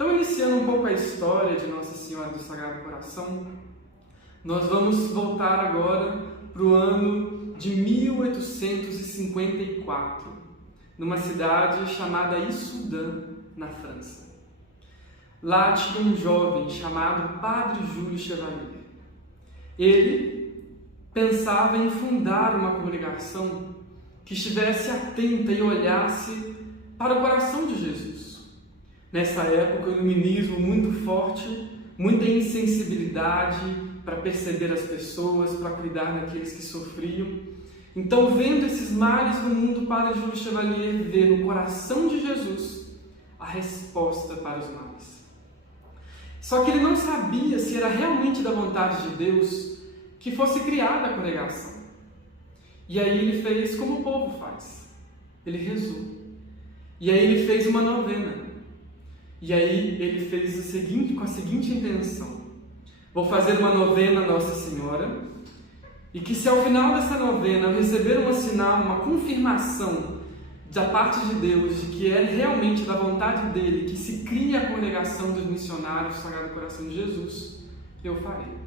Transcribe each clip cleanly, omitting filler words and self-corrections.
Então, iniciando um pouco a história de Nossa Senhora do Sagrado Coração, nós vamos voltar agora para o ano de 1854, numa cidade chamada Issoudun, na França. Lá tinha um jovem chamado Padre Júlio Chevalier. Ele pensava em fundar uma congregação que estivesse atenta e olhasse para o coração de Jesus. Nessa época, o iluminismo muito forte, muita insensibilidade para perceber as pessoas, para cuidar daqueles que sofriam. Então, vendo esses males no mundo, o Padre Júlio Chevalier vê no coração de Jesus a resposta para os males. Só que ele não sabia se era realmente da vontade de Deus que fosse criada a congregação. E aí ele fez como o povo faz. Ele rezou. E aí ele fez uma novena. E aí ele fez o seguinte, com a seguinte intenção: vou fazer uma novena a Nossa Senhora, e que se ao final dessa novena eu receber um sinal, uma confirmação da parte de Deus de que é realmente da vontade dele que se crie a congregação dos missionários do Sagrado Coração de Jesus, eu farei.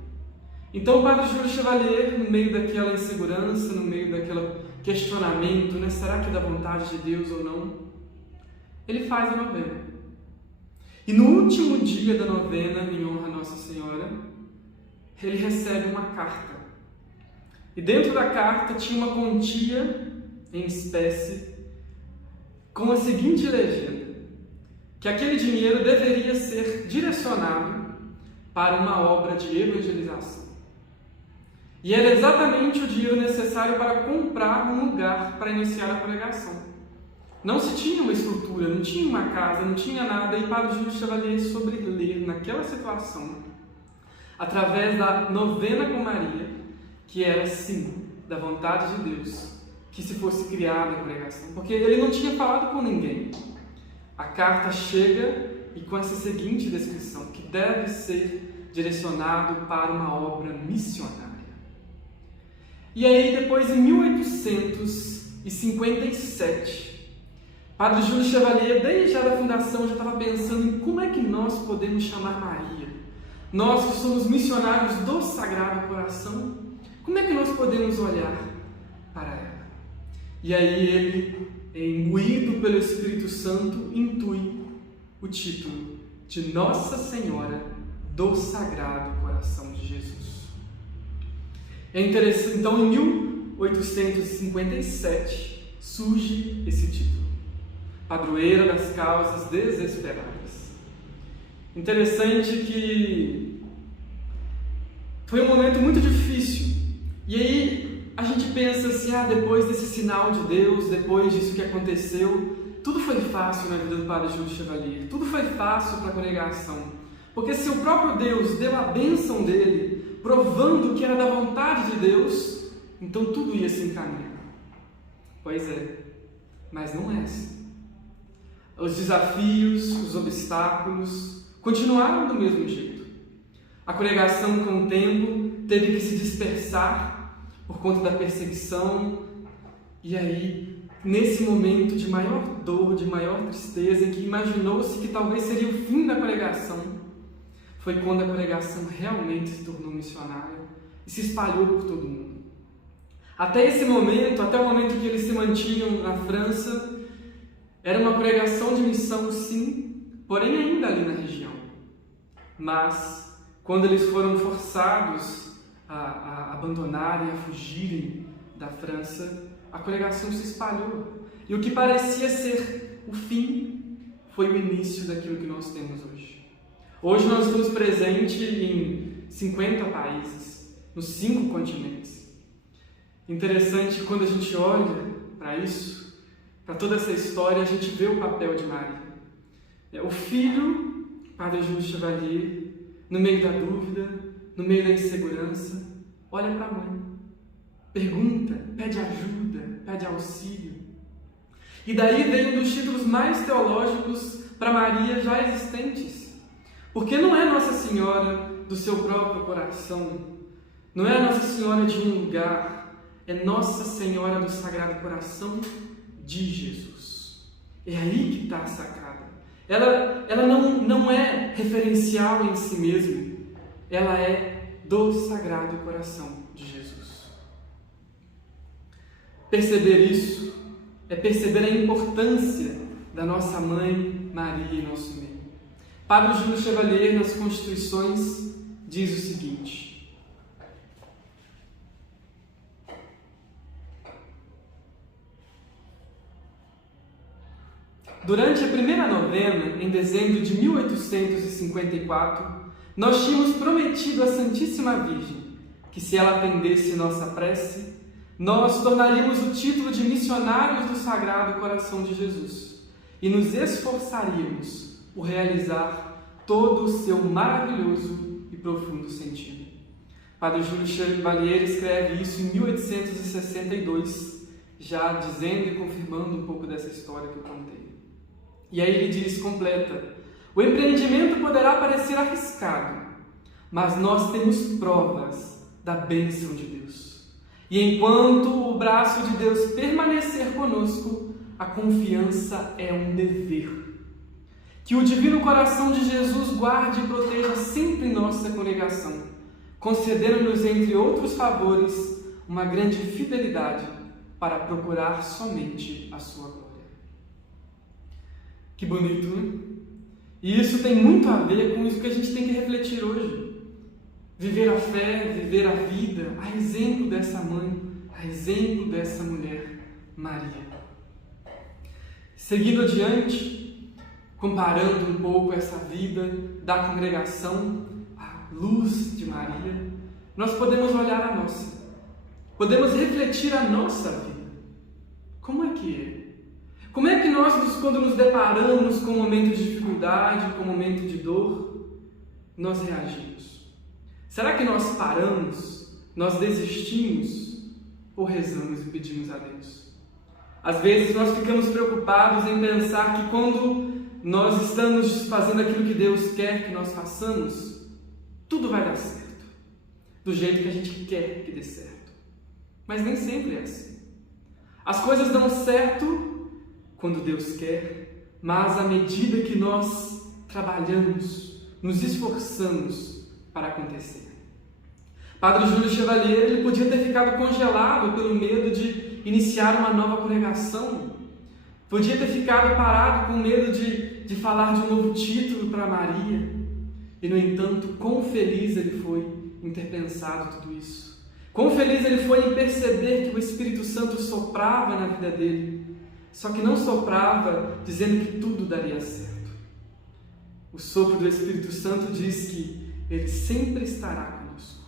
Então o Padre Júlio Chevalier, no meio daquela insegurança, no meio daquele questionamento, né, será que é da vontade de Deus ou não? Ele faz a novena. E no último dia da novena, em honra a Nossa Senhora, ele recebe uma carta. E dentro da carta tinha uma quantia em espécie com a seguinte legenda: que aquele dinheiro deveria ser direcionado para uma obra de evangelização. E era exatamente o dinheiro necessário para comprar um lugar para iniciar a pregação. Não se tinha uma estrutura, não tinha uma casa, não tinha nada, e Padre Júlio Chevalier soube ler naquela situação, através da novena com Maria, que era sim da vontade de Deus que se fosse criada a congregação, porque ele não tinha falado com ninguém. A carta chega e com essa seguinte descrição: que deve ser direcionado para uma obra missionária. E aí depois, em 1857, Padre Júlio Chevalier, desde a fundação, já estava pensando em como é que nós podemos chamar Maria. Nós que somos missionários do Sagrado Coração, como é que nós podemos olhar para ela? E aí ele, imbuído pelo Espírito Santo, intui o título de Nossa Senhora do Sagrado Coração de Jesus. É interessante, então em 1857 surge esse título: Padroeira das Causas Desesperadas. Interessante que foi um momento muito difícil. E aí a gente pensa assim, depois desse sinal de Deus, depois disso que aconteceu, tudo foi fácil na vida do Padre Júlio Chevalier, tudo foi fácil para a congregação. Porque se o próprio Deus deu a bênção dele, provando que era da vontade de Deus, então tudo ia se encaminhar. Pois é, mas não é assim. Os desafios, os obstáculos continuaram do mesmo jeito. A congregação, com o tempo, teve que se dispersar por conta da perseguição. E aí, nesse momento de maior dor, de maior tristeza, em que imaginou-se que talvez seria o fim da congregação, foi quando a congregação realmente se tornou missionária e se espalhou por todo o mundo. Até esse momento, até o momento que eles se mantinham na França, era uma congregação de missão, sim, porém ainda ali na região. Mas, quando eles foram forçados a abandonarem, a fugirem da França, a congregação se espalhou. E o que parecia ser o fim foi o início daquilo que nós temos hoje. Hoje nós estamos presentes em 50 países, nos 5 continentes. Interessante, quando a gente olha para isso, para toda essa história, a gente vê o papel de Maria. O filho, Padre Júlio Chevalier, no meio da dúvida, no meio da insegurança, olha para a mãe, pergunta, pede ajuda, pede auxílio. E daí vem um dos títulos mais teológicos para Maria já existentes. Porque não é Nossa Senhora do seu próprio coração, não é Nossa Senhora de um lugar, é Nossa Senhora do Sagrado Coração de Jesus. É aí que está a sacada. Ela não é referencial em si mesma, ela é do Sagrado Coração de Jesus. Perceber isso é perceber a importância da nossa mãe Maria em nosso meio. Padre Júlio Chevalier, nas Constituições, diz o seguinte: durante a primeira novena, em dezembro de 1854, nós tínhamos prometido à Santíssima Virgem que, se ela atendesse nossa prece, nós tornaríamos o título de missionários do Sagrado Coração de Jesus e nos esforçaríamos por realizar todo o seu maravilhoso e profundo sentido. Padre Júlio Chevalier escreve isso em 1862, já dizendo e confirmando um pouco dessa história que eu contei. E aí ele diz, completa: o empreendimento poderá parecer arriscado, mas nós temos provas da bênção de Deus. E enquanto o braço de Deus permanecer conosco, a confiança é um dever. Que o Divino Coração de Jesus guarde e proteja sempre nossa congregação, concedendo-nos, entre outros favores, uma grande fidelidade para procurar somente a sua glória. Que bonito, né? E isso tem muito a ver com isso que a gente tem que refletir hoje. Viver a fé, viver a vida, a exemplo dessa mãe, a exemplo dessa mulher, Maria. Seguindo adiante, comparando um pouco essa vida da congregação, a luz de Maria, nós podemos olhar a nossa, podemos refletir a nossa vida. Como é que é? Como é que nós, quando nos deparamos com um momento de dificuldade, com um momento de dor, nós reagimos? Será que nós paramos, nós desistimos ou rezamos e pedimos a Deus? Às vezes nós ficamos preocupados em pensar que quando nós estamos fazendo aquilo que Deus quer que nós façamos, tudo vai dar certo, do jeito que a gente quer que dê certo. Mas nem sempre é assim. As coisas dão certo quando Deus quer, mas à medida que nós trabalhamos, nos esforçamos para acontecer. Padre Júlio Chevalier, ele podia ter ficado congelado pelo medo de iniciar uma nova congregação, podia ter ficado parado com medo de falar de um novo título para Maria, e no entanto, quão feliz ele foi em ter pensado tudo isso, quão feliz ele foi em perceber que o Espírito Santo soprava na vida dele, só que não soprava dizendo que tudo daria certo. O sopro do Espírito Santo diz que ele sempre estará conosco.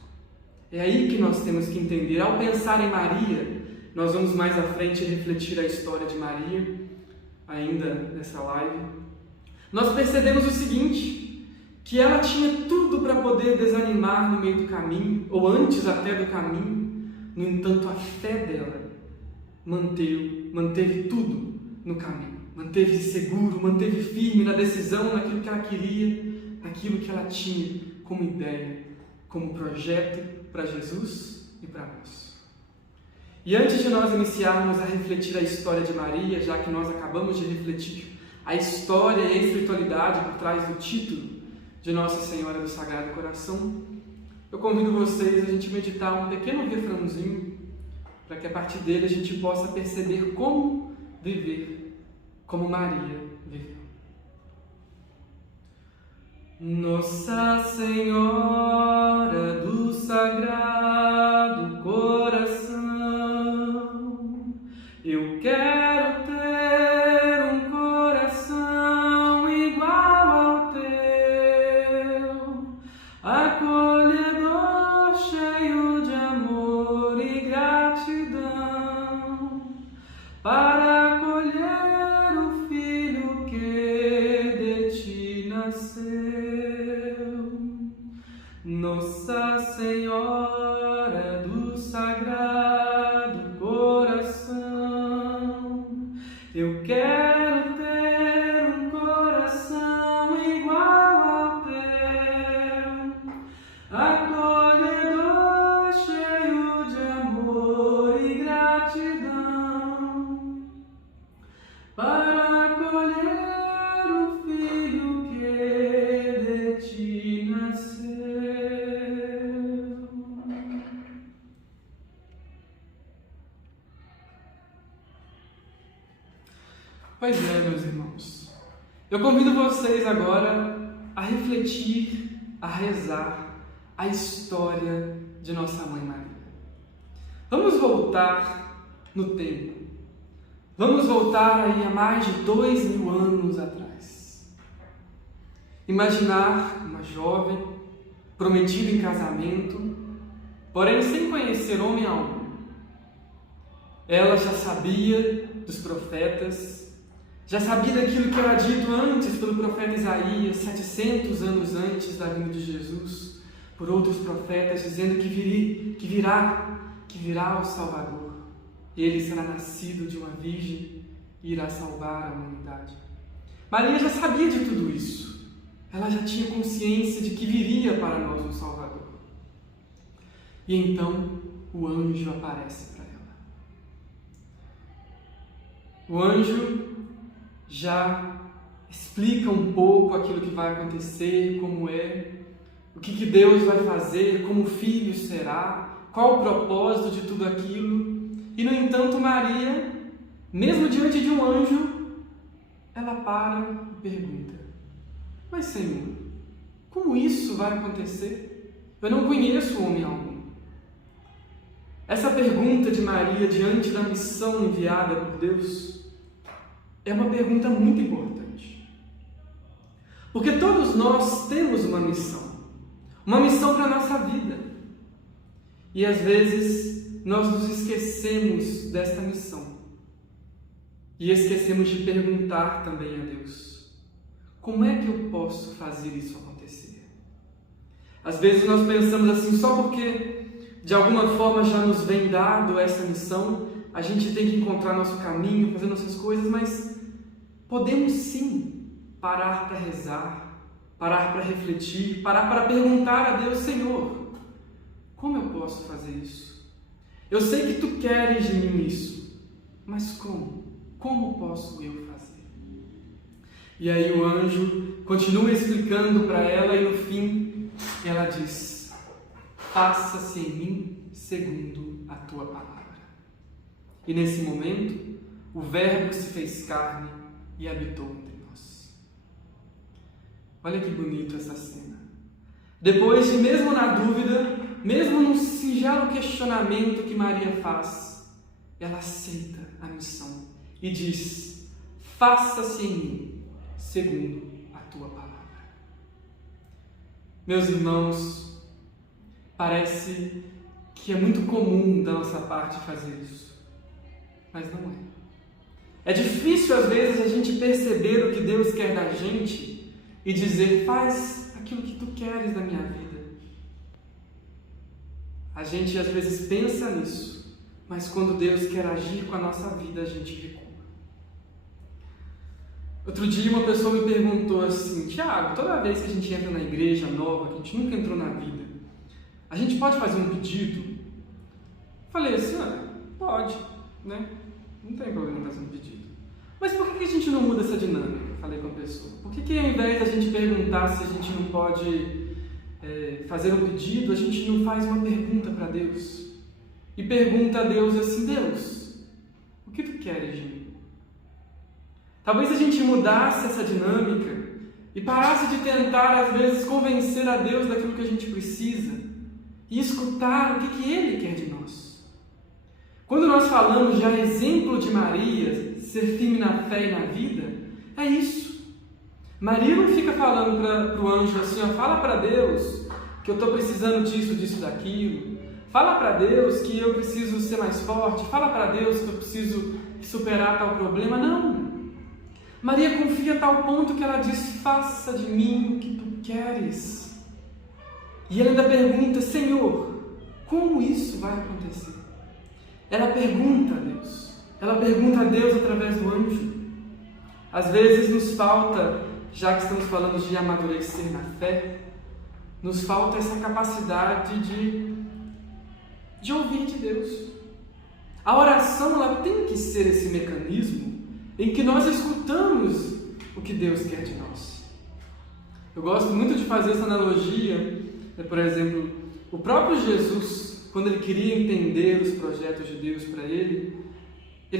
É aí que nós temos que entender. Ao pensar em Maria, nós vamos mais à frente refletir a história de Maria, ainda nessa live. Nós percebemos o seguinte, que ela tinha tudo para poder desanimar no meio do caminho, ou antes até do caminho. No entanto, a fé dela manteve tudo no caminho. Manteve-se seguro, manteve firme na decisão, naquilo que ela queria, naquilo que ela tinha como ideia, como projeto para Jesus e para nós. E antes de nós iniciarmos a refletir a história de Maria, já que nós acabamos de refletir a história e a espiritualidade por trás do título de Nossa Senhora do Sagrado Coração, eu convido vocês a gente meditar um pequeno refrãozinho, para que a partir dele a gente possa perceber como viver como Maria viveu. Nossa Senhora do Sagrado Coração, eu quero ter um coração igual ao teu, acolhedor, cheio de amor e gratidão, para acolher o Filho que de ti nasceu. Nossa Senhora do Sagrado Coração, eu quero ter um coração igual ao teu, acolhedor, cheio de amor e gratidão, para acolher o Filho Pois é, meus irmãos. Eu convido vocês agora a refletir, a rezar a história de nossa Mãe Maria. Vamos voltar no tempo. Vamos voltar aí a mais de 2000 anos atrás. Imaginar uma jovem prometida em casamento, porém sem conhecer homem algum. Ela já sabia dos profetas, já sabia daquilo que era dito antes pelo profeta Isaías, 700 anos antes da vinda de Jesus, por outros profetas, dizendo que virá o Salvador. Ele será nascido de uma virgem e irá salvar a humanidade. Maria já sabia de tudo isso. Ela já tinha consciência de que viria para nós um Salvador. E então o anjo aparece para ela. O anjo já explica um pouco aquilo que vai acontecer, como é, o que Deus vai fazer, como o filho será, qual o propósito de tudo aquilo. E, no entanto, Maria, mesmo diante de um anjo, ela para e pergunta: mas, Senhor, como isso vai acontecer? Eu não conheço homem algum. Essa pergunta de Maria diante da missão enviada por Deus é uma pergunta muito importante. Porque todos nós temos uma missão para a nossa vida. E às vezes nós nos esquecemos desta missão. E esquecemos de perguntar também a Deus: como é que eu posso fazer isso acontecer? Às vezes nós pensamos assim, só porque de alguma forma já nos vem dado essa missão, a gente tem que encontrar nosso caminho, fazer nossas coisas, mas podemos sim parar para rezar, parar para refletir, parar para perguntar a Deus: Senhor, como eu posso fazer isso? Eu sei que Tu queres de mim isso, mas como? Como posso eu fazer? E aí o anjo continua explicando para ela e no fim ela diz: faça-se em mim segundo a Tua palavra. E nesse momento o Verbo se fez carne e habitou entre nós. Olha que bonito essa cena. Depois de, mesmo na dúvida, mesmo num singelo questionamento que Maria faz, ela aceita a missão e diz: faça-se em mim segundo a Tua palavra. Meus irmãos, parece que é muito comum da nossa parte fazer isso, mas não é. É difícil às vezes a gente perceber o que Deus quer da gente e dizer: faz aquilo que Tu queres da minha vida. A gente às vezes pensa nisso, mas quando Deus quer agir com a nossa vida, a gente recua. Outro dia uma pessoa me perguntou assim: Tiago, toda vez que a gente entra na igreja nova, que a gente nunca entrou na vida, a gente pode fazer um pedido? Falei assim: pode, né? Não tem problema fazer um pedido. Mas por que a gente não muda essa dinâmica? Falei com a pessoa. Por que ao invés da gente perguntar se a gente não pode fazer um pedido, a gente não faz uma pergunta para Deus? E pergunta a Deus assim: Deus, o que Tu queres de mim? Talvez a gente mudasse essa dinâmica e parasse de tentar, às vezes, convencer a Deus daquilo que a gente precisa e escutar o que Ele quer de nós. Quando nós falamos já exemplo de Maria, ser firme na fé e na vida, é isso. Maria não fica falando para o anjo assim: fala para Deus que eu estou precisando disso, daquilo. Fala para Deus que eu preciso ser mais forte. Fala para Deus que eu preciso superar tal problema. Não. Maria confia a tal ponto que ela diz: faça de mim o que Tu queres. E ela ainda pergunta: Senhor, como isso vai acontecer? Ela pergunta a Deus. Ela pergunta a Deus através do anjo. Às vezes nos falta, já que estamos falando de amadurecer na fé, nos falta essa capacidade de ouvir de Deus. A oração, ela tem que ser esse mecanismo em que nós escutamos o que Deus quer de nós. Eu gosto muito de fazer essa analogia, por exemplo, o próprio Jesus, quando ele queria entender os projetos de Deus para ele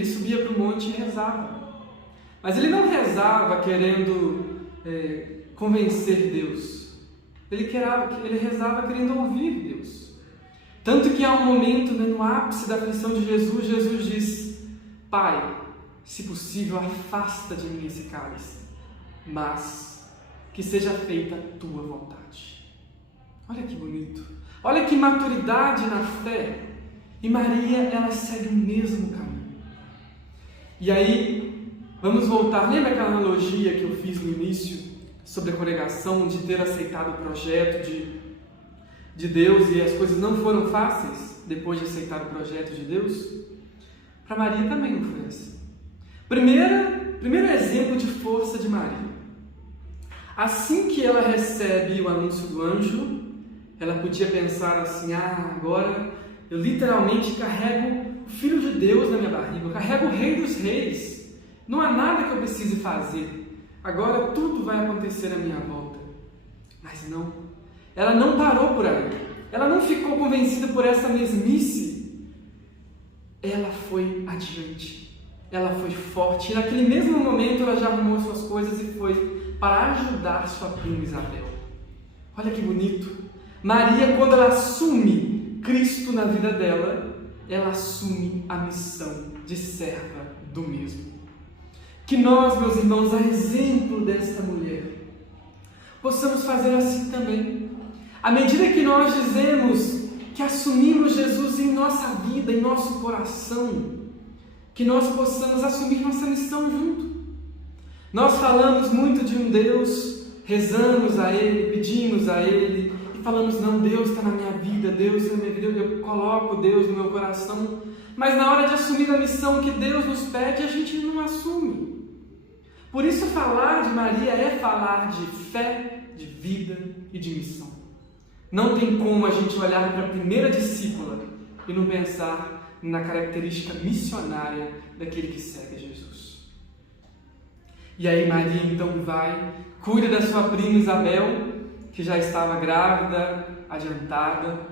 subia para o monte e rezava. Mas ele não rezava querendo convencer Deus. Ele rezava querendo ouvir Deus. Tanto que há um momento, no ápice da aflição de Jesus, Jesus diz: Pai, se possível, afasta de mim esse cálice, mas que seja feita a tua vontade. Olha que bonito. Olha que maturidade na fé. E Maria, ela segue o mesmo caminho. E aí, vamos voltar. Lembra aquela analogia que eu fiz no início sobre a congregação, de ter aceitado o projeto de Deus e as coisas não foram fáceis depois de aceitar o projeto de Deus? Para Maria também não foi assim. Primeiro exemplo de força de Maria. Assim que ela recebe o anúncio do anjo, ela podia pensar assim: agora eu literalmente carrego o Filho de Deus na minha barriga, eu carrego o Rei dos Reis, não há nada que eu precise fazer, agora tudo vai acontecer à minha volta. Mas não, ela não parou por aí, ela não ficou convencida por essa mesmice, ela foi adiante, ela foi forte, e naquele mesmo momento ela já arrumou suas coisas e foi para ajudar sua prima Isabel. Olha que bonito! Maria, quando ela assume Cristo na vida dela, ela assume a missão de serva do mesmo. Que nós, meus irmãos, a exemplo desta mulher, possamos fazer assim também. À medida que nós dizemos que assumimos Jesus em nossa vida, em nosso coração, que nós possamos assumir nossa missão junto. Nós falamos muito de um Deus, rezamos a Ele, pedimos a Ele, falamos: não, Deus está na minha vida, Deus está na minha vida, eu coloco Deus no meu coração, mas na hora de assumir a missão que Deus nos pede, a gente não assume. Por isso, falar de Maria é falar de fé, de vida e de missão. Não tem como a gente olhar para a primeira discípula e não pensar na característica missionária daquele que segue Jesus. E aí Maria então vai, cuida da sua prima Isabel, que já estava grávida, adiantada,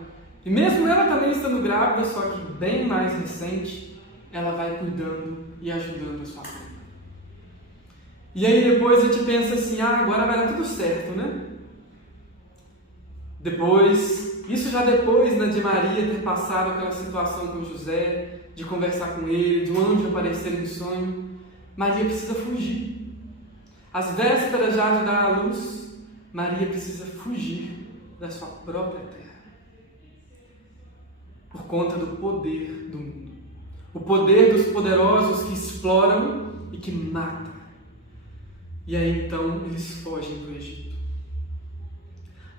e mesmo ela também estando grávida, só que bem mais recente, ela vai cuidando e ajudando a sua prima. E aí depois a gente pensa assim: agora vai dar tudo certo, né? Depois, isso já depois, de Maria ter passado aquela situação com José, de conversar com ele, de um anjo aparecer em sonho, Maria precisa fugir. Às vésperas já de dar à luz, Maria precisa fugir da sua própria terra, por conta do poder do mundo, o poder dos poderosos que exploram e que matam. E aí então eles fogem para o Egito.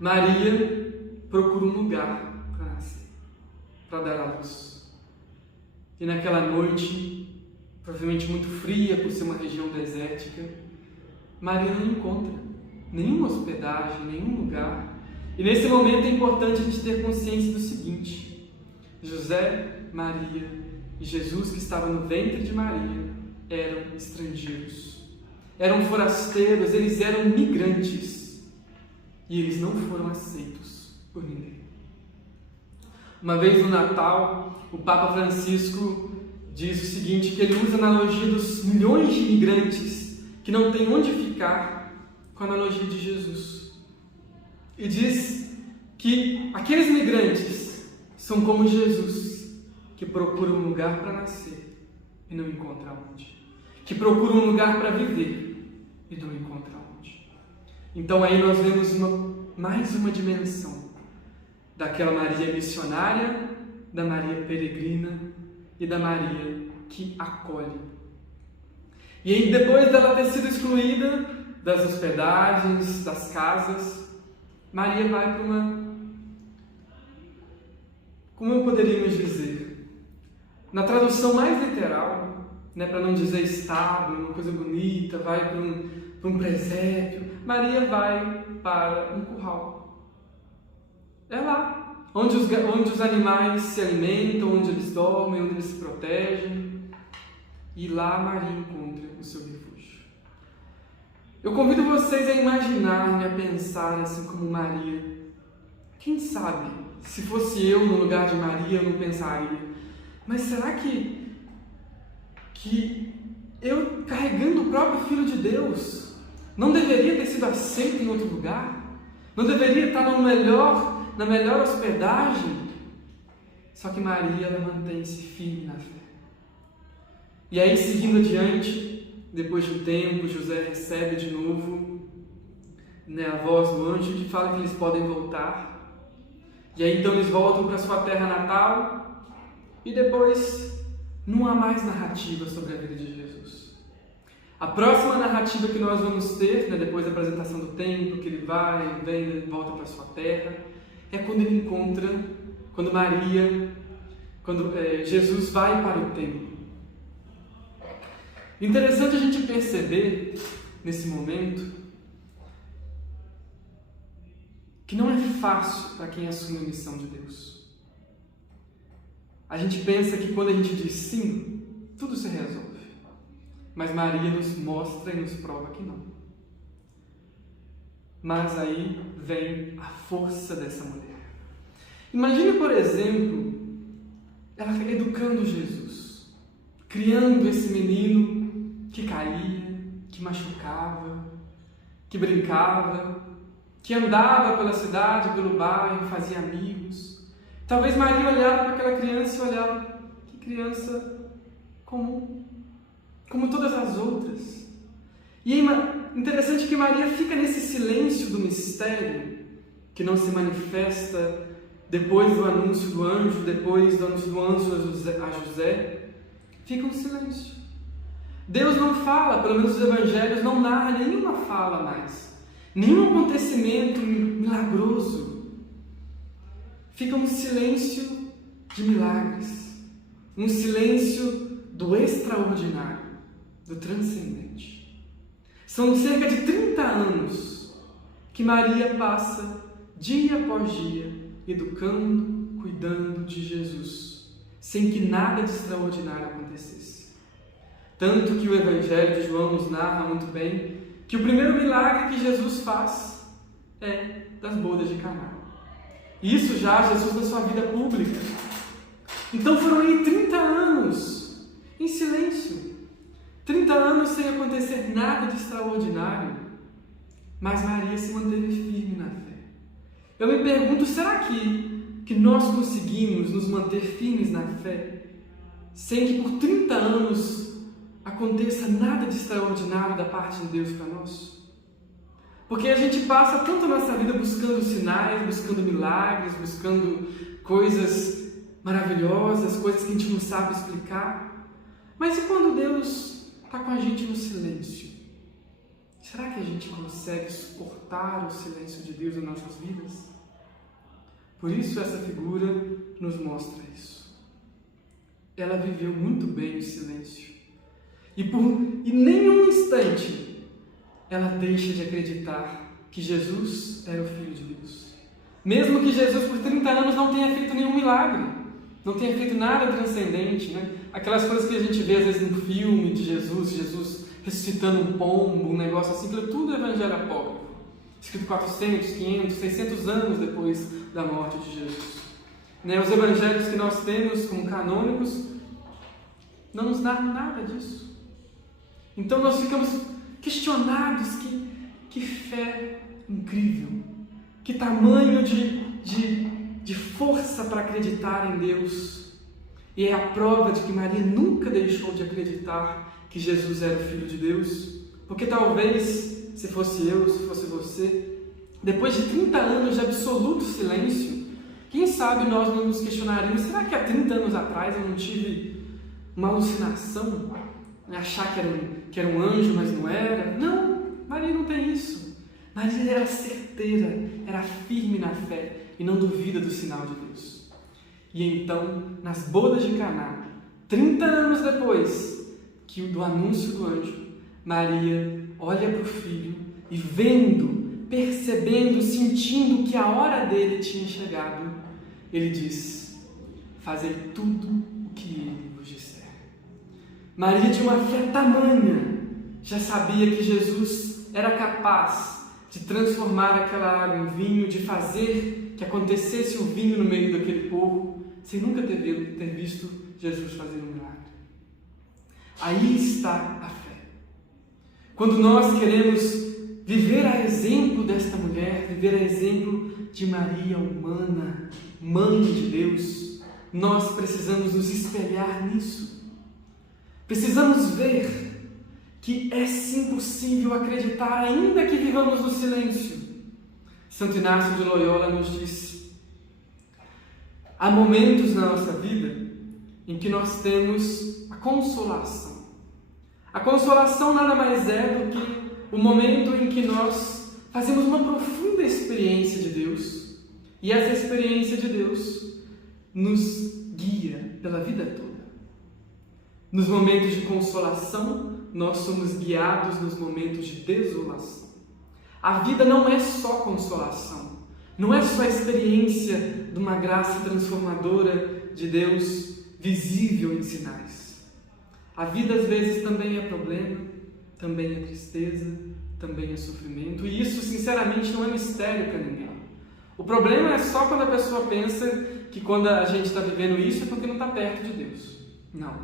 Maria procura um lugar para nascer, para dar à luz. E naquela noite, provavelmente muito fria por ser uma região desértica, Maria não encontra nenhuma hospedagem, nenhum lugar. E nesse momento é importante a gente ter consciência do seguinte: José, Maria e Jesus, que estava no ventre de Maria, eram estrangeiros, eram forasteiros, eles eram migrantes, e eles não foram aceitos por ninguém. Uma vez no Natal, o Papa Francisco diz o seguinte, que ele usa a analogia dos milhões de imigrantes que não têm onde ficar, com a analogia de Jesus. E diz que aqueles migrantes são como Jesus, que procura um lugar para nascer e não encontra onde. Que procura um lugar para viver e não encontra onde. Então aí nós vemos mais uma dimensão daquela Maria missionária, da Maria peregrina e da Maria que acolhe. E aí depois dela ter sido excluída das hospedagens, das casas, Maria vai para como poderíamos dizer, na tradução mais literal, para não dizer estábulo, uma coisa bonita, vai para um presépio, Maria vai para um curral. É lá, onde os animais se alimentam, onde eles dormem, onde eles se protegem, e lá Maria encontra o seu refúgio. Eu convido vocês a imaginar e a pensar assim como Maria. Quem sabe, se fosse eu no lugar de Maria, eu não pensaria: mas será que eu carregando o próprio Filho de Deus, não deveria ter sido aceito em outro lugar? Não deveria estar na melhor hospedagem? Só que Maria, ela mantém-se firme na fé. E aí, seguindo adiante, depois de um tempo, José recebe de novo, a voz do anjo que fala que eles podem voltar. E aí, então, eles voltam para sua terra natal. E depois, não há mais narrativa sobre a vida de Jesus. A próxima narrativa que nós vamos ter, depois da apresentação do templo, que ele vai, vem, volta para sua terra, é quando ele encontra, quando Jesus vai para o templo. Interessante a gente perceber, nesse momento, que não é fácil para quem assume a missão de Deus. A gente pensa que quando a gente diz sim, tudo se resolve. Mas Maria nos mostra e nos prova que não. Mas aí vem a força dessa mulher. Imagine, por exemplo, ela educando Jesus, criando esse menino que caía, que machucava, que brincava, que andava pela cidade, pelo bairro, fazia amigos. Talvez Maria olhava para aquela criança e olhava, que criança comum, como todas as outras. E é interessante que Maria fica nesse silêncio do mistério, que não se manifesta depois do anúncio do anjo, depois do anúncio do anjo a José, fica um silêncio. Deus não fala, pelo menos os evangelhos não narram nenhuma fala mais, nenhum acontecimento milagroso. Fica um silêncio de milagres, um silêncio do extraordinário, do transcendente. São cerca de 30 anos que Maria passa, dia após dia, educando, cuidando de Jesus, sem que nada de extraordinário acontecesse. Tanto que o Evangelho de João nos narra muito bem que o primeiro milagre que Jesus faz é das bodas de Caná. Isso já Jesus na sua vida pública. Então foram aí 30 anos em silêncio. 30 anos sem acontecer nada de extraordinário. Mas Maria se manteve firme na fé. Eu me pergunto, será que nós conseguimos nos manter firmes na fé sem que por 30 anos aconteça nada de extraordinário da parte de Deus para nós? Porque a gente passa tanto a nossa vida buscando sinais, buscando milagres, buscando coisas maravilhosas, coisas que a gente não sabe explicar. Mas e quando Deus está com a gente no silêncio? Será que a gente consegue suportar o silêncio de Deus em nossas vidas? Por isso essa figura nos mostra isso. Ela viveu muito bem o silêncio. E nenhum instante ela deixa de acreditar que Jesus era o Filho de Deus. Mesmo que Jesus por 30 anos não tenha feito nenhum milagre, não tenha feito nada transcendente, Aquelas coisas que a gente vê às vezes no filme de Jesus ressuscitando um pombo, um negócio assim, aquilo tudo é evangelho apócrifo, escrito 400, 500, 600 anos depois da morte de Jesus. Os evangelhos que nós temos como canônicos não nos narram nada disso. Então nós ficamos questionados, que fé incrível, que tamanho de força para acreditar em Deus. E é a prova de que Maria nunca deixou de acreditar que Jesus era o Filho de Deus, porque talvez, se fosse eu, se fosse você, depois de 30 anos de absoluto silêncio, quem sabe nós não nos questionaríamos, será que há 30 anos atrás eu não tive uma alucinação? Achar que era um anjo, mas não era? Não, Maria não tem isso. Maria era certeira, era firme na fé e não duvida do sinal de Deus. E então, nas bodas de Caná, 30 anos depois do anúncio do anjo, Maria olha para o filho e vendo, percebendo, sentindo que a hora dele tinha chegado, ele diz: fazei tudo o que ele vos disser. Maria tinha uma fé tamanha, já sabia que Jesus era capaz de transformar aquela água em vinho, de fazer que acontecesse o vinho no meio daquele povo, sem nunca ter visto Jesus fazer um milagre. Aí está a fé. Quando nós queremos viver a exemplo desta mulher, viver a exemplo de Maria humana, mãe de Deus, nós precisamos nos espelhar nisso. Precisamos ver que é sim possível acreditar, ainda que vivamos no silêncio. Santo Inácio de Loyola nos disse: há momentos na nossa vida em que nós temos a consolação. A consolação nada mais é do que o momento em que nós fazemos uma profunda experiência de Deus, e essa experiência de Deus nos guia pela vida toda. Nos momentos de consolação, nós somos guiados nos momentos de desolação. A vida não é só consolação, não é só a experiência de uma graça transformadora de Deus visível em sinais. A vida às vezes também é problema, também é tristeza, também é sofrimento, e isso sinceramente não é mistério para ninguém. O problema é só quando a pessoa pensa que quando a gente está vivendo isso é porque não está perto de Deus. Não,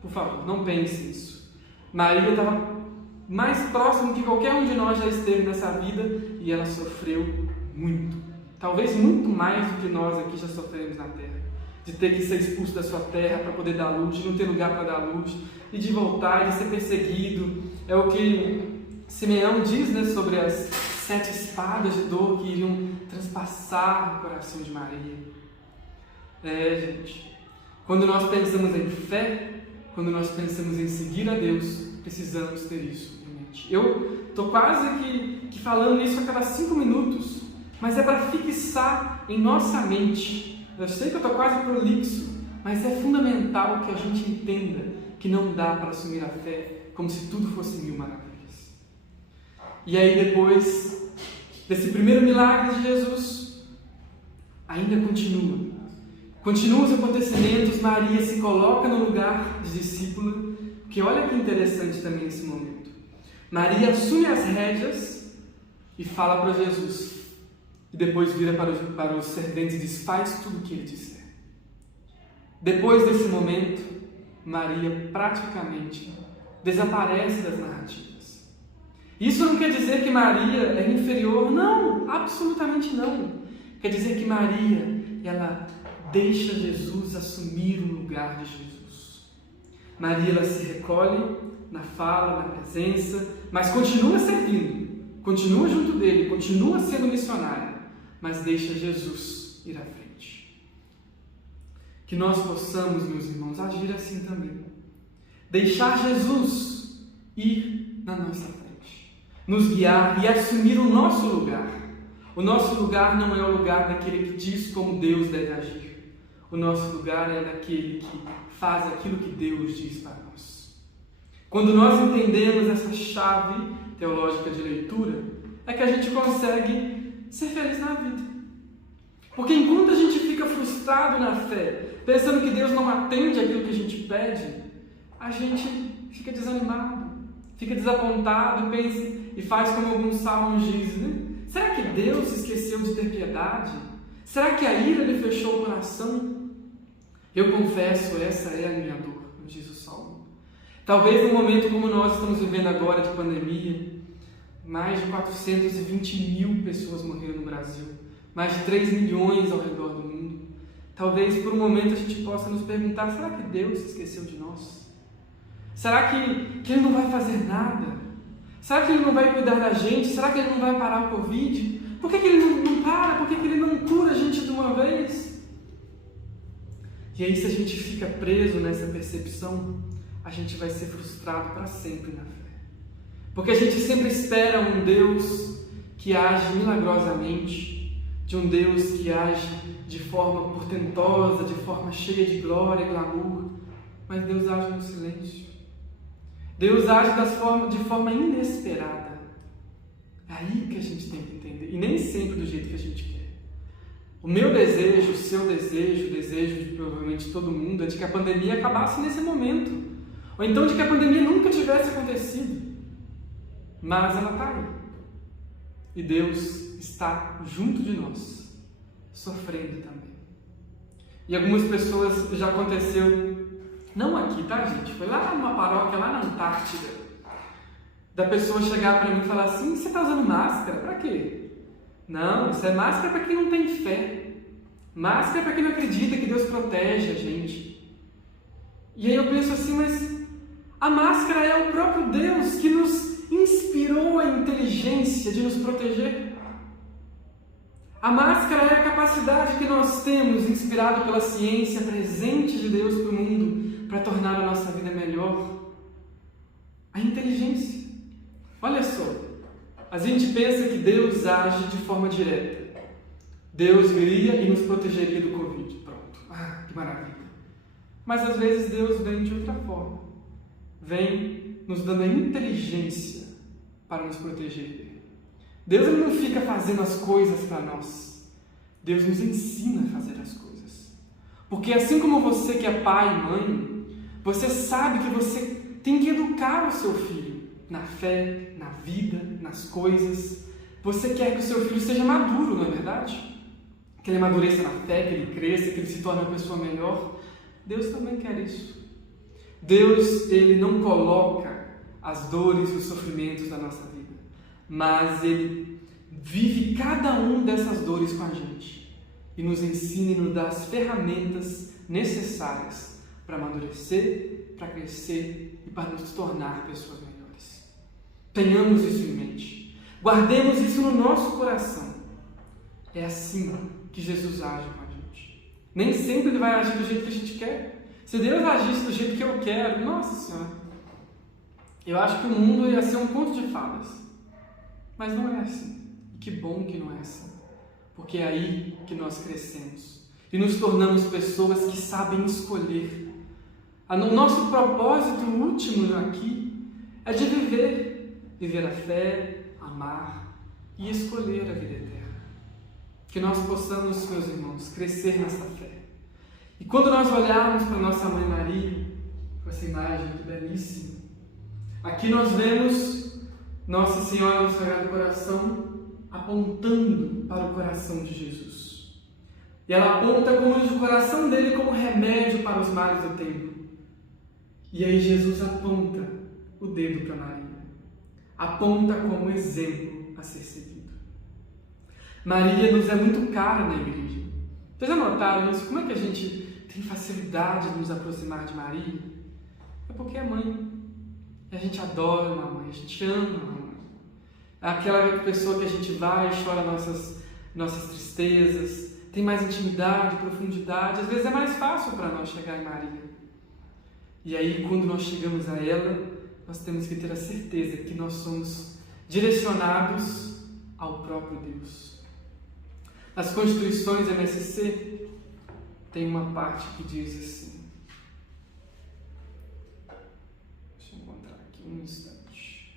por favor, não pense nisso. Maria estava mais próximo que qualquer um de nós já esteve nessa vida, e ela sofreu muito. Talvez muito mais do que nós aqui já sofremos na terra. De ter que ser expulso da sua terra para poder dar luz, de não ter lugar para dar luz, e de voltar, de ser perseguido. É o que Simeão diz, né, sobre as 7 espadas de dor que iriam transpassar o coração de Maria. Gente, quando nós pensamos em fé, quando nós pensamos em seguir a Deus, precisamos ter isso em mente. Eu estou quase que falando isso a cada 5 minutos, mas é para fixar em nossa mente. Eu sei que eu estou quase prolixo, mas é fundamental que a gente entenda que não dá para assumir a fé como se tudo fosse mil maravilhas. E aí depois desse primeiro milagre de Jesus, ainda continuam os acontecimentos. Maria se coloca no lugar de discípula, porque olha que interessante também nesse momento. Maria assume as rédeas e fala para Jesus. E depois vira para os serventes e diz: faz tudo o que ele disser. Depois desse momento, Maria praticamente desaparece das narrativas. Isso não quer dizer que Maria é inferior, não, absolutamente não. Quer dizer que Maria, ela deixa Jesus assumir o lugar de Jesus. Maria, ela se recolhe na fala, na presença, mas continua servindo, continua junto dele, continua sendo missionária, mas deixa Jesus ir à frente. Que nós possamos, meus irmãos, agir assim também. Deixar Jesus ir na nossa frente, nos guiar e assumir o nosso lugar. O nosso lugar não é o lugar daquele que diz como Deus deve agir. O nosso lugar é daquele que faz aquilo que Deus diz para nós. Quando nós entendemos essa chave teológica de leitura, é que a gente consegue ser feliz na vida. Porque enquanto a gente fica frustrado na fé, pensando que Deus não atende aquilo que a gente pede, a gente fica desanimado, fica desapontado e faz como alguns salmos dizem, né? Será que Deus se esqueceu de ter piedade? Será que a ira lhe fechou o coração? Eu confesso, essa é a minha dor, diz o salmo. Talvez num momento como nós estamos vivendo agora de pandemia, mais de 420 mil pessoas morreram no Brasil, mais de 3 milhões ao redor do mundo. Talvez por um momento a gente possa nos perguntar: será que Deus se esqueceu de nós? Será que Ele não vai fazer nada? Será que Ele não vai cuidar da gente? Será que Ele não vai parar o Covid? Por que Ele não para? Por que Ele não cura a gente de uma vez? E aí, se a gente fica preso nessa percepção, a gente vai ser frustrado para sempre na fé. Porque a gente sempre espera um Deus que age milagrosamente, de um Deus que age de forma portentosa, de forma cheia de glória e glamour, mas Deus age no silêncio. Deus age de forma inesperada. É aí que a gente tem que entender, e nem sempre do jeito que a gente quer. O meu desejo, o seu desejo, o desejo de provavelmente todo mundo é de que a pandemia acabasse nesse momento, ou então de que a pandemia nunca tivesse acontecido. Mas ela está aí. E Deus está junto de nós, sofrendo também. E algumas pessoas, já aconteceu Não aqui, tá, gente? Foi lá numa paróquia, lá na Antártida, da pessoa chegar para mim e falar assim: você está usando máscara? Para quê? Não, isso é máscara para quem não tem fé. Máscara é para quem não acredita que Deus protege a gente. E aí eu penso assim, mas a máscara é o próprio Deus que nos inspirou a inteligência de nos proteger. A máscara é a capacidade que nós temos, inspirado pela ciência presente de Deus para o mundo, para tornar a nossa vida melhor. A inteligência. Olha só, a gente pensa que Deus age de forma direta. Deus viria e nos protegeria do Covid. Pronto. Ah, que maravilha. Mas às vezes Deus vem de outra forma. Vem nos dando a inteligência para nos proteger dele. Deus não fica fazendo as coisas para nós. Deus nos ensina a fazer as coisas. Porque assim como você que é pai e mãe, você sabe que você tem que educar o seu filho na fé, na vida, nas coisas. Você quer que o seu filho seja maduro, não é verdade? Que ele amadureça na fé, que ele cresça, que ele se torne uma pessoa melhor. Deus também quer isso. Deus, ele não coloca as dores e os sofrimentos da nossa vida, mas ele vive cada um dessas dores com a gente e nos ensina e nos dá as ferramentas necessárias para amadurecer, para crescer e para nos tornar pessoas melhores. Tenhamos isso em mente. Guardemos isso no nosso coração. É assim que Jesus age com a gente. Nem sempre ele vai agir do jeito que a gente quer. Se Deus agisse do jeito que eu quero, nossa Senhora, eu acho que o mundo ia ser um conto de fadas. Mas não é assim. E que bom que não é assim. Porque é aí que nós crescemos e nos tornamos pessoas que sabem escolher. O nosso propósito último aqui é de viver a fé, amar e escolher a vida eterna. Que nós possamos, meus irmãos, crescer nessa fé. E quando nós olharmos para nossa Mãe Maria, com essa imagem que belíssima, aqui nós vemos Nossa Senhora do Sagrado Coração apontando para o coração de Jesus. E ela aponta como o coração dele como remédio para os males do tempo. E aí Jesus aponta o dedo para Maria. Aponta como exemplo a ser seguido. Maria nos é muito cara na igreja. Vocês já notaram isso? Como é que a gente tem facilidade de nos aproximar de Maria? É porque é mãe. E a gente adora uma mãe, a gente ama uma mãe. É aquela pessoa que a gente vai e chora nossas tristezas, tem mais intimidade, profundidade. Às vezes é mais fácil para nós chegar em Maria. E aí, quando nós chegamos a ela, nós temos que ter a certeza que nós somos direcionados ao próprio Deus. Nas Constituições MSC, tem uma parte que diz assim, deixa eu encontrar aqui um instante.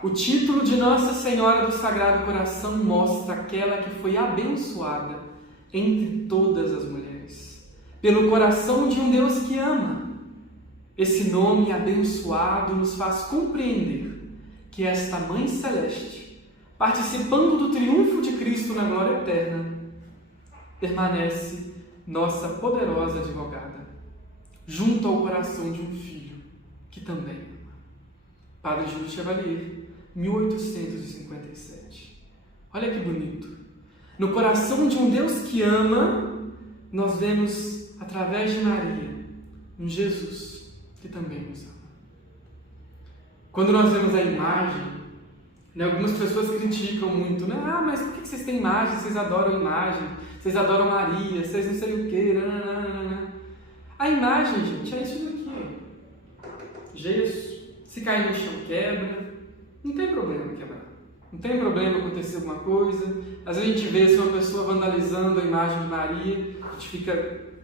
O título de Nossa Senhora do Sagrado Coração mostra aquela que foi abençoada entre todas as mulheres, pelo coração de um Deus que ama. Esse nome abençoado nos faz compreender que esta Mãe Celeste, participando do triunfo de Cristo na glória eterna, permanece nossa poderosa advogada, junto ao coração de um filho que também ama. Padre Júlio Chevalier, 1857. Olha que bonito. No coração de um Deus que ama, nós vemos, através de Maria, um Jesus que também nos ama. Quando nós vemos a imagem, algumas pessoas criticam muito, né? Ah, mas por que vocês têm imagem? Vocês adoram imagem, vocês adoram Maria, vocês não sei o quê. Nananana. A imagem, gente, é isso daqui. Gesso, se cair no chão quebra, não tem problema quebrar. Não tem problema acontecer alguma coisa. Às vezes a gente vê uma pessoa vandalizando a imagem de Maria, a gente fica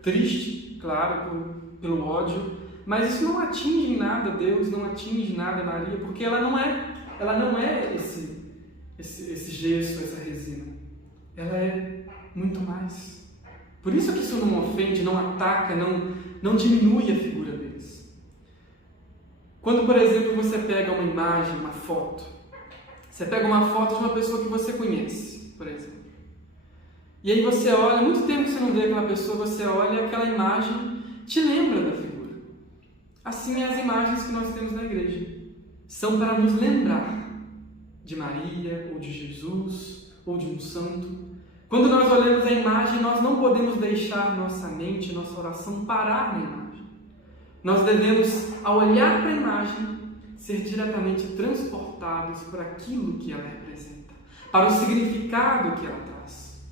triste, claro, pelo ódio, mas isso não atinge em nada Deus, não atinge nada Maria, porque ela não é esse gesso, essa resina. Ela é muito mais. Por isso que isso não ofende, não ataca, não diminui a figura deles. Quando, por exemplo, você pega uma imagem, uma foto, você pega uma foto de uma pessoa que você conhece, por exemplo, e aí você olha, muito tempo que você não vê aquela pessoa, você olha aquela imagem te lembra da figura. Assim as imagens que nós temos na igreja são para nos lembrar de Maria, ou de Jesus, ou de um santo. Quando nós olhamos a imagem, nós não podemos deixar nossa mente, nossa oração parar na imagem. Nós devemos, ao olhar para a imagem, ser diretamente transportados por aquilo que ela representa, para o significado que ela traz.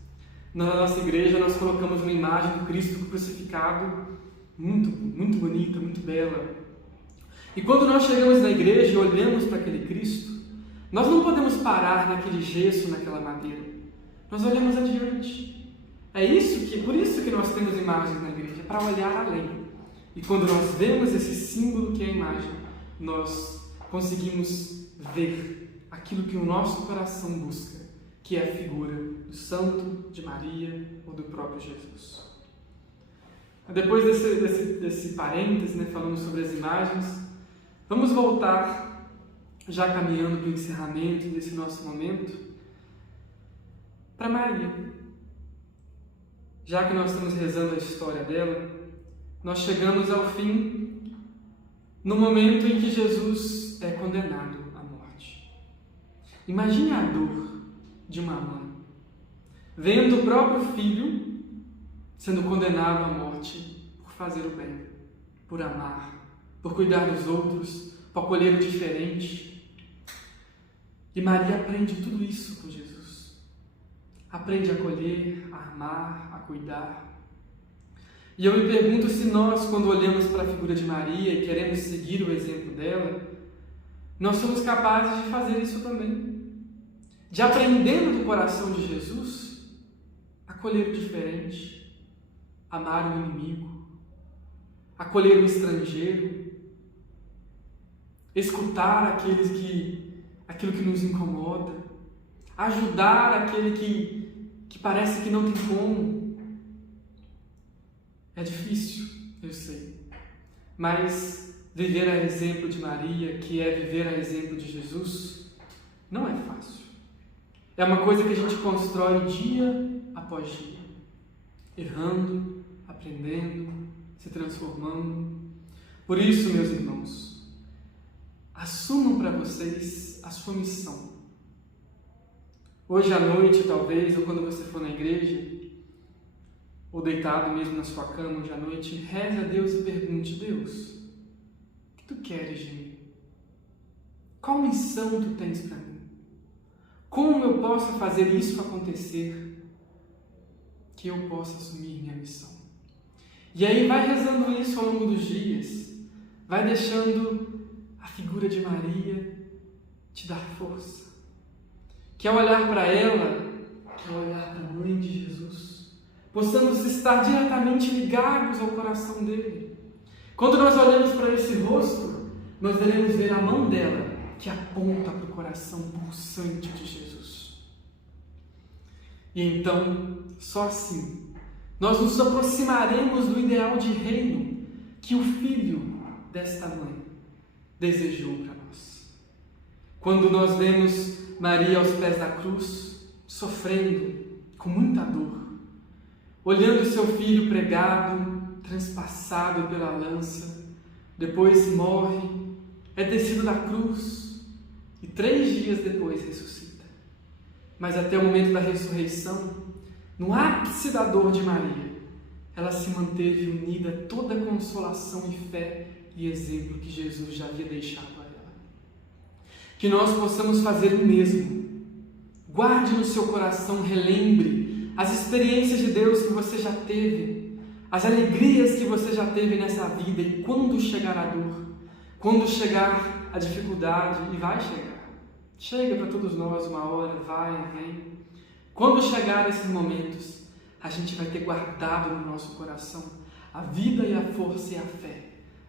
Na nossa igreja, nós colocamos uma imagem do Cristo crucificado, muito bonita, muito bela. E quando nós chegamos na igreja e olhamos para aquele Cristo, nós não podemos parar naquele gesso, naquela madeira. Nós olhamos adiante. Por isso que nós temos imagens na igreja, para olhar além. E quando nós vemos esse símbolo que é a imagem, nós conseguimos ver aquilo que o nosso coração busca, que é a figura do santo, de Maria ou do próprio Jesus. Depois desse parêntese, falando sobre as imagens, vamos voltar, já caminhando para o encerramento desse nosso momento, para Maria. Já que nós estamos rezando a história dela, nós chegamos ao fim, no momento em que Jesus é condenado à morte. Imagine a dor de uma mãe, vendo o próprio filho sendo condenado à morte por fazer o bem, por amar, por cuidar dos outros, por acolher o diferente. E Maria aprende tudo isso com Jesus. Aprende a acolher, a amar, a cuidar. E eu me pergunto se nós, quando olhamos para a figura de Maria e queremos seguir o exemplo dela, nós somos capazes de fazer isso também. De aprendendo do coração de Jesus, acolher o diferente, amar o inimigo, acolher o estrangeiro, escutar aquilo que nos incomoda, ajudar aquele que parece que não tem como. É difícil, eu sei, mas viver a exemplo de Maria, que é viver a exemplo de Jesus, não é fácil. É uma coisa que a gente constrói dia após dia, errando, aprendendo, se transformando. Por isso, meus irmãos, assumam para vocês a sua missão. Hoje à noite, talvez, ou quando você for na igreja, ou deitado mesmo na sua cama hoje à noite, reze a Deus e pergunte: Deus, o que tu queres de mim? Qual missão tu tens para mim? Como eu posso fazer isso acontecer? Que eu possa assumir minha missão. E aí vai rezando isso ao longo dos dias, vai deixando a figura de Maria te dar força. Que ao olhar para ela, que ao olhar para a mãe de Jesus, possamos estar diretamente ligados ao coração dele. Quando nós olhamos para esse rosto, nós devemos ver a mão dela que aponta para o coração pulsante de Jesus. E então, só assim, nós nos aproximaremos do ideal de reino que o filho desta mãe desejou para nós. Quando nós vemos Maria aos pés da cruz, sofrendo com muita dor, olhando seu filho pregado, transpassado pela lança, depois morre, é descido da cruz e 3 dias depois ressuscita. Mas até o momento da ressurreição, no ápice da dor de Maria, ela se manteve unida a toda a consolação e fé e exemplo que Jesus já havia deixado a ela. Que nós possamos fazer o mesmo. Guarde no seu coração, relembre as experiências de Deus que você já teve, as alegrias que você já teve nessa vida, e quando chegar a dor, quando chegar a dificuldade, e vai chegar, chega para todos nós uma hora, vai e vem, quando chegar esses momentos, a gente vai ter guardado no nosso coração a vida e a força e a fé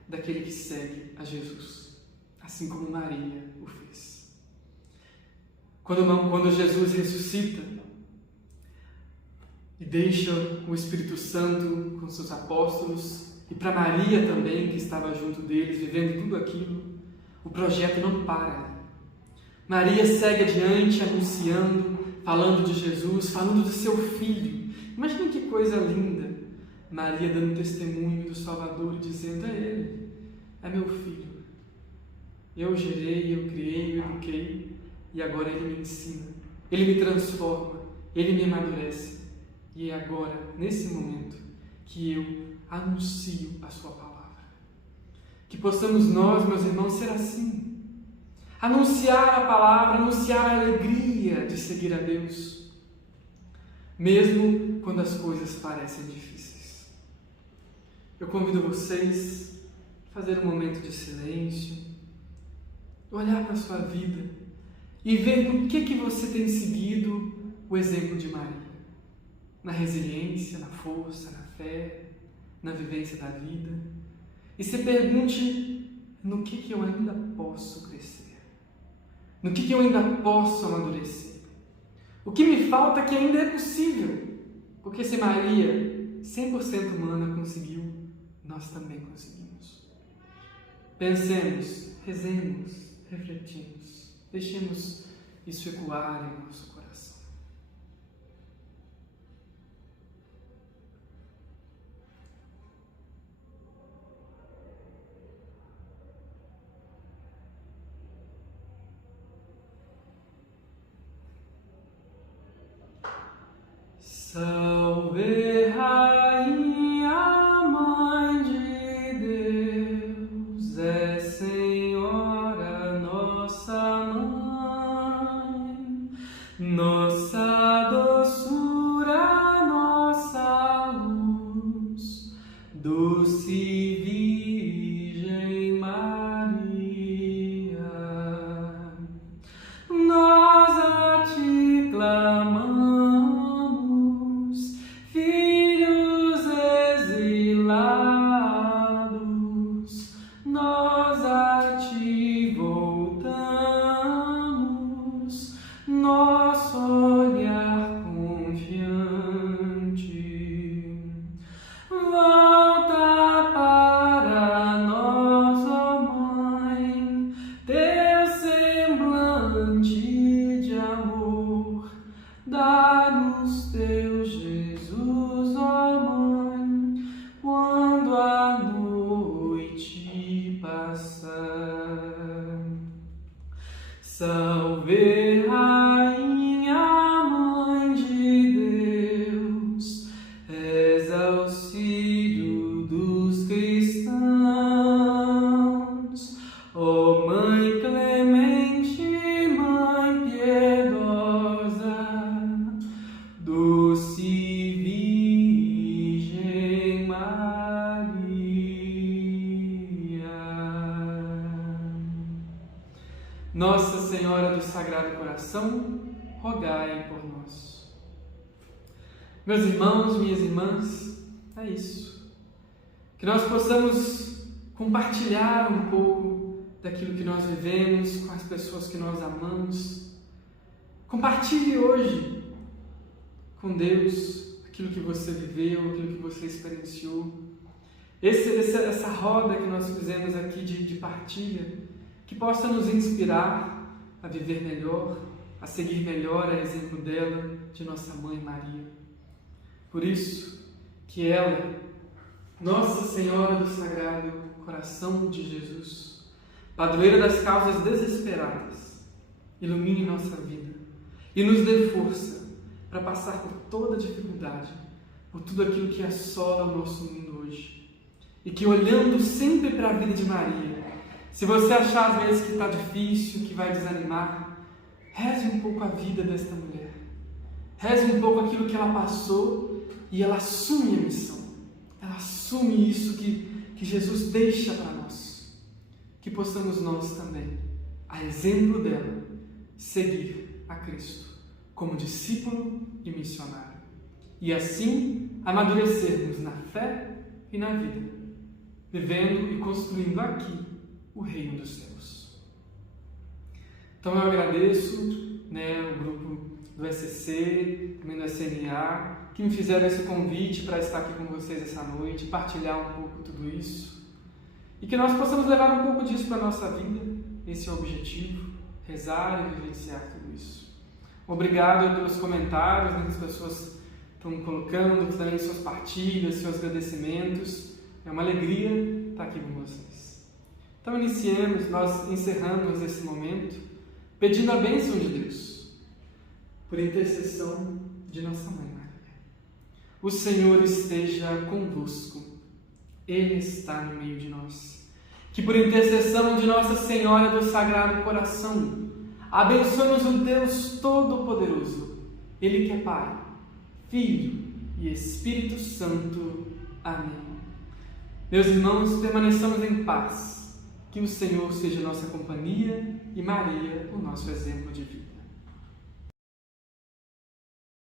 daquele que segue a Jesus, assim como Maria o fez. Quando Jesus ressuscita e deixa o Espírito Santo com seus apóstolos, e para Maria também, que estava junto deles, vivendo tudo aquilo, o projeto não para. Maria segue adiante, anunciando, falando de Jesus, falando do seu filho. Imagina que coisa linda. Maria dando testemunho do Salvador, dizendo: é Ele, é meu filho. Eu gerei, eu criei, eu eduquei, e agora Ele me ensina, Ele me transforma, Ele me amadurece. E é agora, nesse momento, que eu anuncio a Sua palavra. Que possamos nós, meus irmãos, ser assim. Anunciar a palavra, anunciar a alegria de seguir a Deus, mesmo quando as coisas parecem difíceis. Eu convido vocês a fazer um momento de silêncio, olhar para a sua vida e ver no que você tem seguido o exemplo de Maria. Na resiliência, na força, na fé, na vivência da vida. E se pergunte: no que eu ainda posso crescer? No que eu ainda posso amadurecer? O que me falta que ainda é possível? Porque se Maria, 100% humana, conseguiu, nós também conseguimos. Pensemos, rezemos, refletimos, deixemos isso ecoar em nosso coração. Salve, Rainha, Mãe de Deus, é Senhora nossa Mãe, nossa doçura, nossa luz, doce Virgem Maria. Nós a Ti clamamos, nós a Ti voltamos, nosso olhar confiante. Volta para nós, ó Mãe, Teu semblante de amor, dá-nos Teu Jesus, ó Mãe, quando a noite passar. Salve, Rainha, Mãe de Deus, és auxílio dos cristãos. Ó Mãe clemente, Mãe piedosa, doce Virgem Maria. Nossa Senhora do Sagrado Coração, rogai por nós. Meus irmãos, minhas irmãs, é isso. Que nós possamos compartilhar um pouco daquilo que nós vivemos com as pessoas que nós amamos. Compartilhe hoje com Deus aquilo que você viveu, aquilo que você experienciou. Essa roda que nós fizemos aqui de partilha, que possa nos inspirar a viver melhor, a seguir melhor a exemplo dela, de nossa Mãe Maria. Por isso, que ela, Nossa Senhora do Sagrado Coração de Jesus, padroeira das causas desesperadas, ilumine nossa vida e nos dê força para passar por toda dificuldade, por tudo aquilo que assola o nosso mundo hoje. E que, olhando sempre para a vida de Maria, se você achar às vezes que está difícil, que vai desanimar, reze um pouco a vida desta mulher. Reze um pouco aquilo que ela passou e ela assume a missão. Ela assume isso que Jesus deixa para nós. Que possamos nós também, a exemplo dela, seguir a Cristo como discípulo e missionário. E assim amadurecermos na fé e na vida, vivendo e construindo aqui o reino dos céus. Então eu agradeço, o grupo do SCC, também do SNA, que me fizeram esse convite para estar aqui com vocês essa noite, partilhar um pouco tudo isso, e que nós possamos levar um pouco disso para a nossa vida. Esse é o objetivo, rezar e vivenciar tudo isso. Obrigado pelos comentários, as pessoas estão colocando também suas partilhas, seus agradecimentos. É uma alegria estar aqui com vocês. Então nós encerramos esse momento pedindo a bênção de Deus, por intercessão de nossa Mãe Maria. O Senhor esteja convosco, Ele está no meio de nós. Que por intercessão de Nossa Senhora do Sagrado Coração, abençoe-nos o Deus Todo-Poderoso, Ele que é Pai, Filho e Espírito Santo. Amém. Meus irmãos, permaneçamos em paz. Que o Senhor seja nossa companhia e Maria o nosso exemplo de vida.